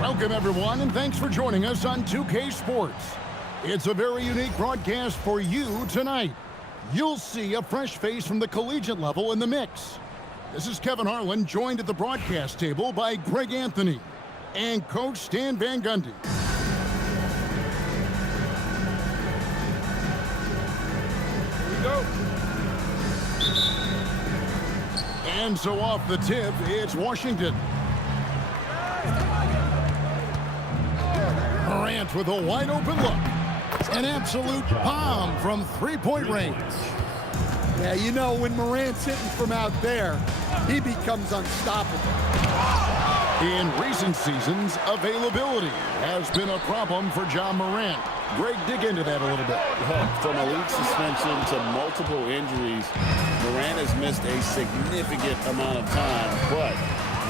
Welcome, everyone, and thanks for joining us on 2K Sports. It's a very unique broadcast for you tonight. You'll see a fresh face from the collegiate level in the mix. This is Kevin Harlan, joined at the broadcast table by Greg Anthony and Coach Stan Van Gundy. Here we go. And so off the tip, it's Washington. Morant with a wide open look. An absolute bomb from three-point range. Yeah, you know, when Morant's hitting from out there, he becomes unstoppable. In recent seasons, availability has been a problem for Ja Morant. Greg, dig into that a little bit. From a league suspension to multiple injuries, Morant has missed a significant amount of time, but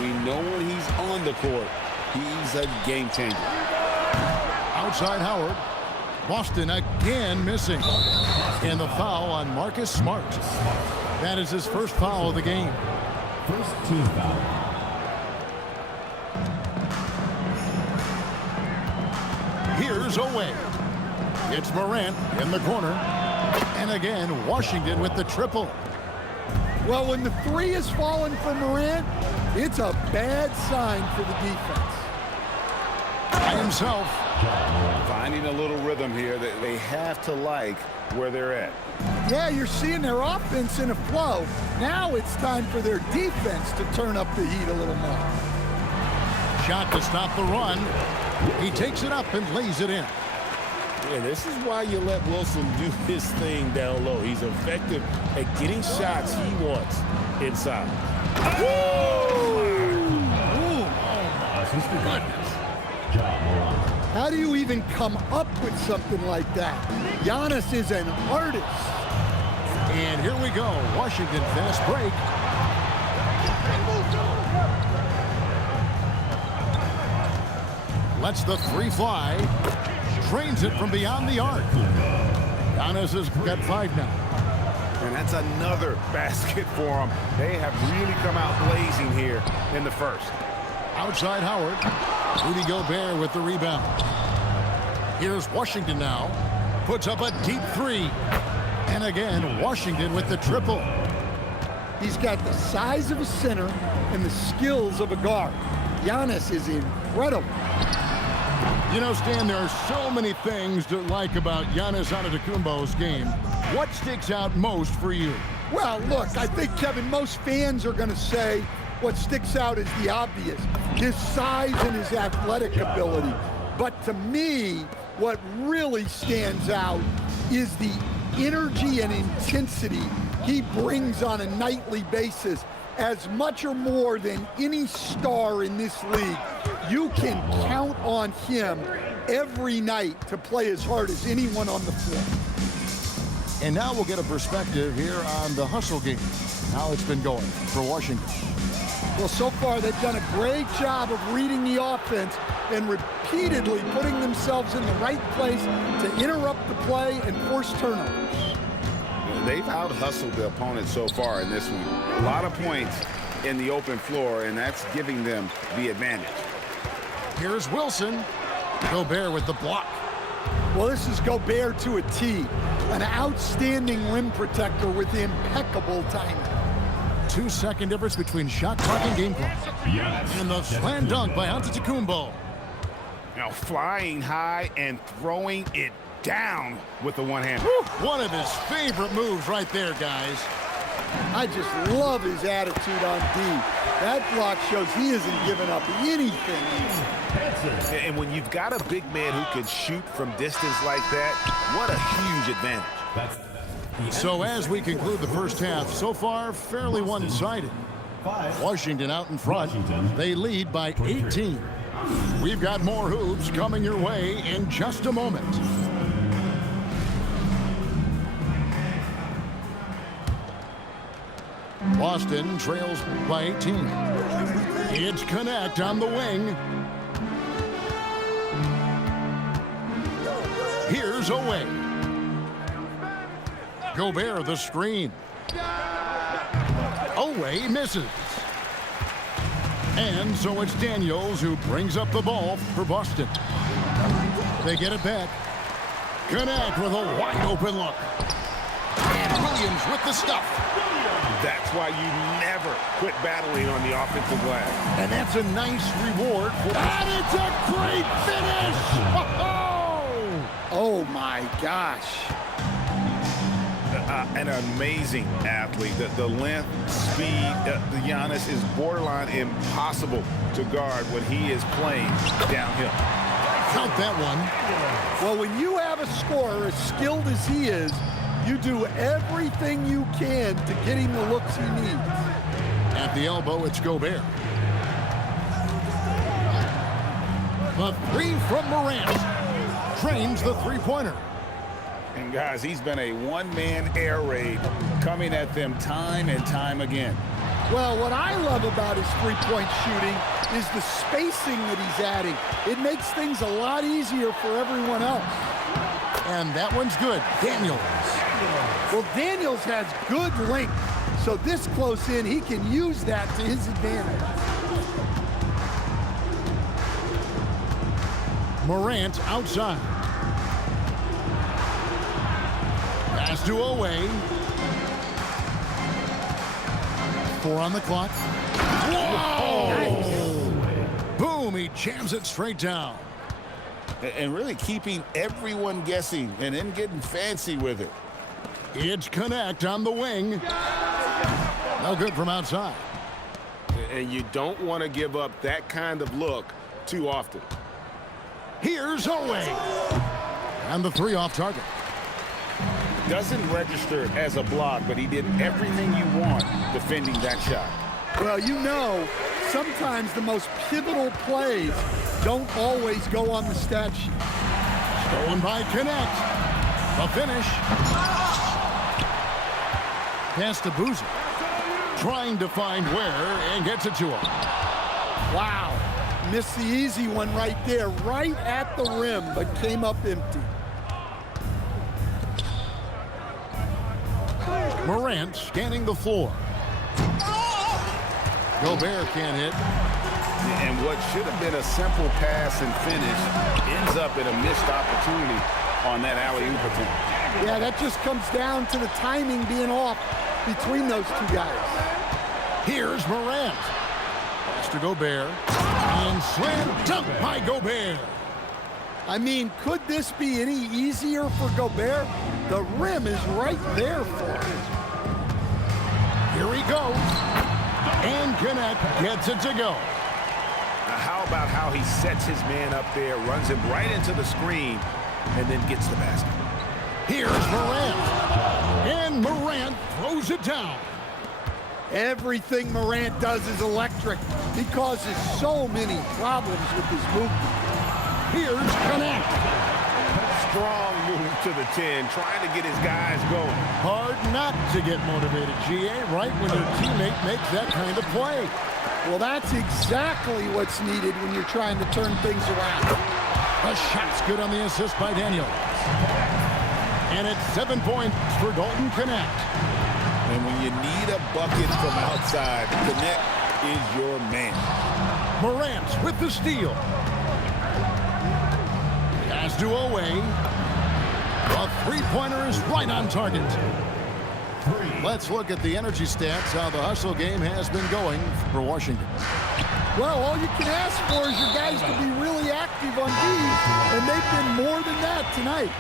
we know when he's on the court, he's a game changer. Outside Howard. Boston again missing. And the foul on Marcus Smart. That is his first foul of the game. First team foul. Here's Oweh. It's Morant in the corner. And again, Washington with the triple. Well, when the three is falling for Morant, it's a bad sign for the defense. By himself. Finding a little rhythm here that they have to like where they're at. Yeah, you're seeing their offense in a flow. Now it's time for their defense to turn up the heat a little more. Shot to stop the run. He takes it up and lays it in. Yeah, this is why you let Wilson do his thing down low. He's effective at getting shots he wants inside. How do you even come up with something like that? Giannis is an artist. And here we go. Washington fast break. Lets the three fly. Drains it from beyond the arc. Giannis has got 5 now. And that's another basket for them. They have really come out blazing here in the first. Outside Howard. Rudy Gobert with the rebound. Here's Washington now. Puts up a deep three. And again, Washington with the triple. He's got the size of a center and the skills of a guard. Giannis is incredible. You know, Stan, there are so many things to like about Giannis Antetokounmpo's game. What sticks out most for you? Well, look, I think, Kevin, most fans are going to say what sticks out is the obvious, his size and his athletic ability. But to me, what really stands out is the energy and intensity he brings on a nightly basis, as much or more than any star in this league. You can count on him every night to play as hard as anyone on the floor. And now we'll get a perspective here on the hustle game, how it's been going for Washington. Well, so far they've done a great job of reading the offense and repeatedly putting themselves in the right place to interrupt the play and force turnovers. They've out-hustled the opponent so far in this one. A lot of points in the open floor, and that's giving them the advantage. Here's Wilson. Gobert with the block. Well, this is Gobert to a T. An outstanding rim protector with impeccable timing. 2-second difference between shot clock and game clock. And the slam dunk by Antetokounmpo. Now flying high and throwing it down with the one-hand. One of his favorite moves right there, guys. I just love his attitude on D. That block shows he isn't giving up anything. And when you've got a big man who can shoot from distance like that, what a huge advantage. So as we conclude the first half, so far fairly one-sided. Washington out in front. They lead by 18. We've got more hoops coming your way in just a moment. Boston trails by 18. It's Connect on the wing. Here's Oweh. Gobert the screen. Oweh misses. And so it's Daniels who brings up the ball for Boston. They get it back. Connect with a wide open look. And Williams with the stuff. That's why you never quit battling on the offensive glass. And that's a nice reward. And it's a great finish! Oh my gosh. An amazing athlete. The length, speed, the Giannis is borderline impossible to guard when he is playing downhill. Count that one. Well, when you have a scorer as skilled as he is, you do everything you can to get him the looks he needs. At the elbow, it's Gobert. The three from Morant trains the three-pointer. And guys, he's been a one-man air raid coming at them time and time again. Well, what I love about his three-point shooting is the spacing that he's adding. It makes things a lot easier for everyone else. And that one's good. Daniels. Well, Daniels has good length, so this close in, he can use that to his advantage. Morant outside. Pass to Oweh. 4 on the clock. Whoa! Nice. Boom, he jams it straight down. And really keeping everyone guessing and then getting fancy with it. It's Connect on the wing. No good from outside. And you don't want to give up that kind of look too often. Here's Oweh. And the three off target. Doesn't register as a block, but he did everything you want defending that shot. Well, you know, sometimes the most pivotal plays don't always go on the stat sheet. Stolen by Connect. The finish. Pass to Boozer. Trying to find where and gets it to him. Wow. Missed the easy one right there, right at the rim, but came up empty. Morant scanning the floor. Gobert can't hit. And what should have been a simple pass and finish ends up in a missed opportunity on that alley-oop attempt. Yeah, that just comes down to the timing being off between those two guys. Here's Morant. Pass to Gobert. And slam dunk by Gobert. I mean, could this be any easier for Gobert? The rim is right there for him. Here he goes. And Connect gets it to go. Now, how about how he sets his man up there, runs him right into the screen, and then gets the basket? Here's Morant. And Morant throws it down. Everything Morant does is electric. He causes so many problems with his movement. Here's Connect. Strong move to the 10, trying to get his guys going. Hard not to get motivated, GA, right when your teammate makes that kind of play. Well, that's exactly what's needed when you're trying to turn things around. The shot's good on the assist by Daniels. And it's 7 points for Dalton Connect. And when you need a bucket from outside, Connect is your man. Morant with the steal. Pass to Oweh. A three-pointer is right on target. Let's look at the energy stats, how the hustle game has been going for Washington. Well, all you can ask for is your guys to be really active on D, and they've been more than that tonight.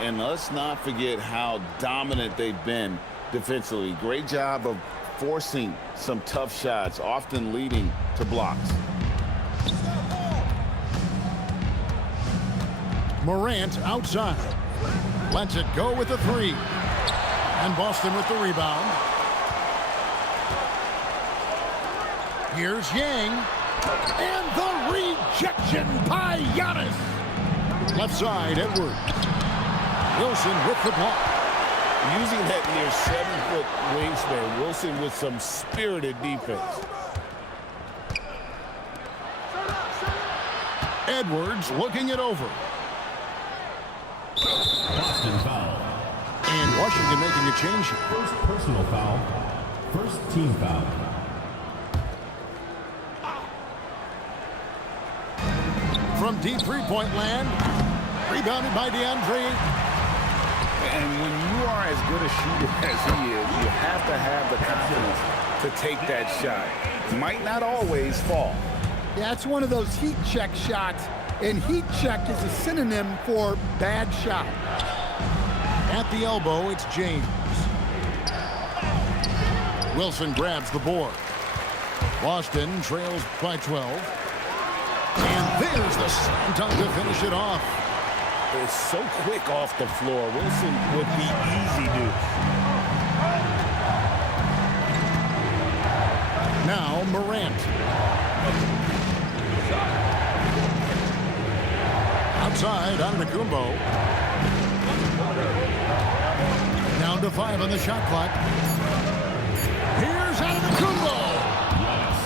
And let's not forget how dominant they've been defensively. Great job of forcing some tough shots, often leading to blocks. Morant outside. Lets it go with the three. And Boston with the rebound. Here's Yang. And the rejection by Giannis. Left side, Edwards. Wilson with the block. Using that near 7-foot wingspan, Wilson with some spirited defense. Edwards looking it over. Boston foul. And Washington making a change here. First personal foul. First team foul. from deep three-point land. Rebounded by DeAndre. And when you are as good a shooter as he is, you have to have the confidence to take that shot. Might not always fall. Yeah, it's one of those heat check shots, and heat check is a synonym for bad shot. At the elbow, it's James. Wilson grabs the board. Boston trails by 12. And there's the slam dunk to finish it off. It's so quick off the floor. Wilson would be easy to. Now Morant. Outside, Antetokounmpo. Down to 5 on the shot clock. Here's Antetokounmpo.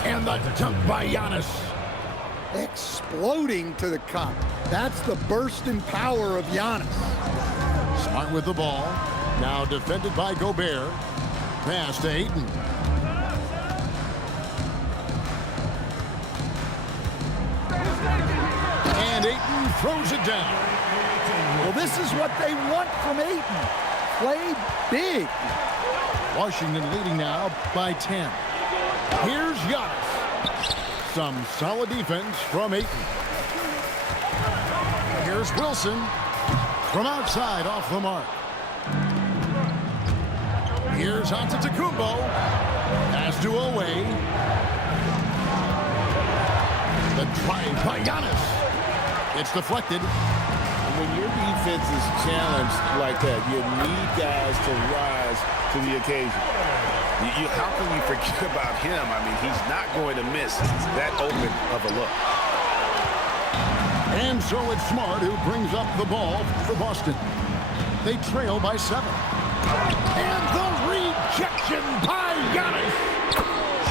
And the dunk by Giannis. Exploding to the cup. That's the burst in power of Giannis. Smart with the ball. Now defended by Gobert. Pass to Ayton. And Ayton throws it down. Well, this is what they want from Ayton. Play big. Washington leading now by 10. Here's Giannis. Some solid defense from Ayton. Here's Wilson from outside off the mark. Here's Antetokounmpo. Pass to away. The drive by Giannis. It's deflected. When your defense is challenged like that, you need guys to rise to the occasion. How can you forget about him? I mean, he's not going to miss that open of a look. And so it's Smart who brings up the ball for Boston. They trail by 7. And the rejection by Giannis.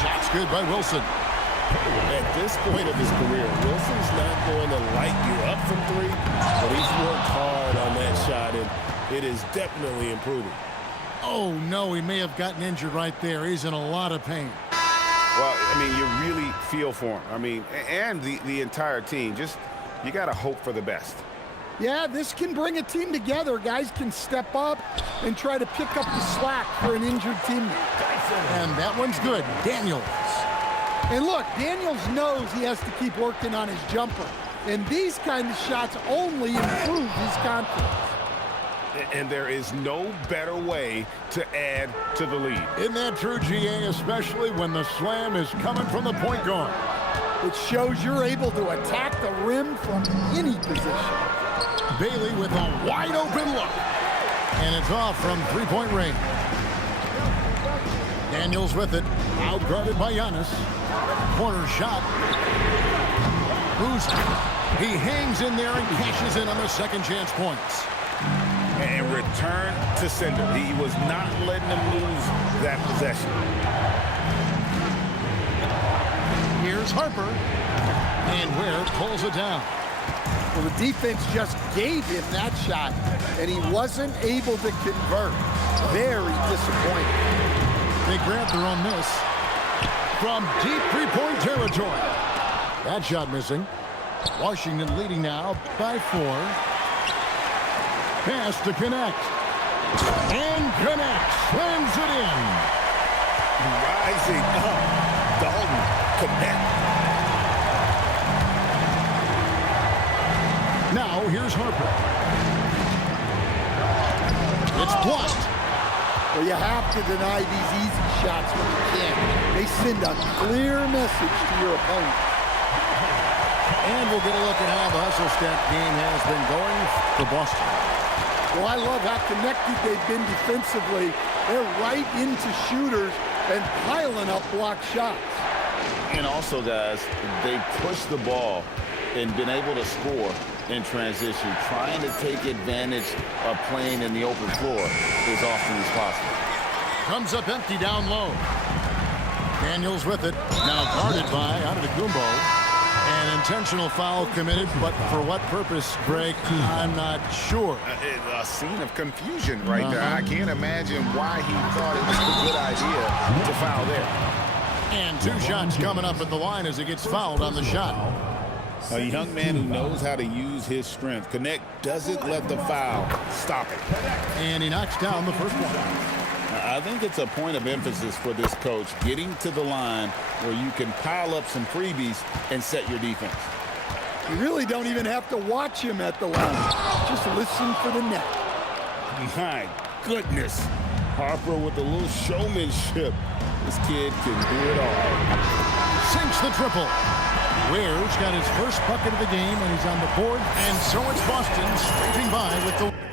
Shot's good by Wilson. At this point of his career, Wilson's not going to light you up from 3, but he's worked hard on that shot, and it is definitely improving. Oh, no, he may have gotten injured right there. He's in a lot of pain. Well, I mean, you really feel for him. I mean, and the entire team. Just, you got to hope for the best. Yeah, this can bring a team together. Guys can step up and try to pick up the slack for an injured teammate. And that one's good. Daniels. And look, Daniels knows he has to keep working on his jumper. And these kind of shots only improve his confidence. And there is no better way to add to the lead. Isn't that true, GA, especially when the slam is coming from the point guard? It shows you're able to attack the rim from any position. Bailey with a wide open look. And it's off from three-point range. Daniels with it. Outguarded by Giannis. Corner shot. He hangs in there and cashes in on the second chance points. And return to sender. He was not letting them lose that possession. Here's Harper. And Ware pulls it down. Well, the defense just gave him that shot, and he wasn't able to convert. Very disappointing. They grab their own miss from deep three-point territory. That shot missing. Washington leading now by 4. Pass to connect. And connect. Slams it in. Rising up. Dalton connect. Now here's Harper. It's blocked. Well, you have to deny these easy shots when you can. They send a clear message to your opponent. And we'll get a look at how the hustle step game has been going for Boston. Well, I love how connected they've been defensively. They're right into shooters and piling up block shots. And also, guys, they pushed the ball and been able to score in transition, trying to take advantage of playing in the open floor as often as possible. Comes up empty down low. Daniels with it. Now guarded by Antetokounmpo. An intentional foul committed, but for what purpose, Greg, I'm not sure. A scene of confusion right there. I can't imagine why he thought it was a good idea to foul there. And 2 shots coming up at the line as he gets fouled on the shot. A young man who knows how to use his strength. Connect doesn't let the foul stop it. And he knocks down the first one. I think it's a point of emphasis for this coach, getting to the line where you can pile up some freebies and set your defense. You really don't even have to watch him at the line. Just listen for the net. My goodness. Harper with a little showmanship. This kid can do it all. Sinks the triple. Ware's got his first bucket of the game, and he's on the board. And so it's Boston scraping by with the...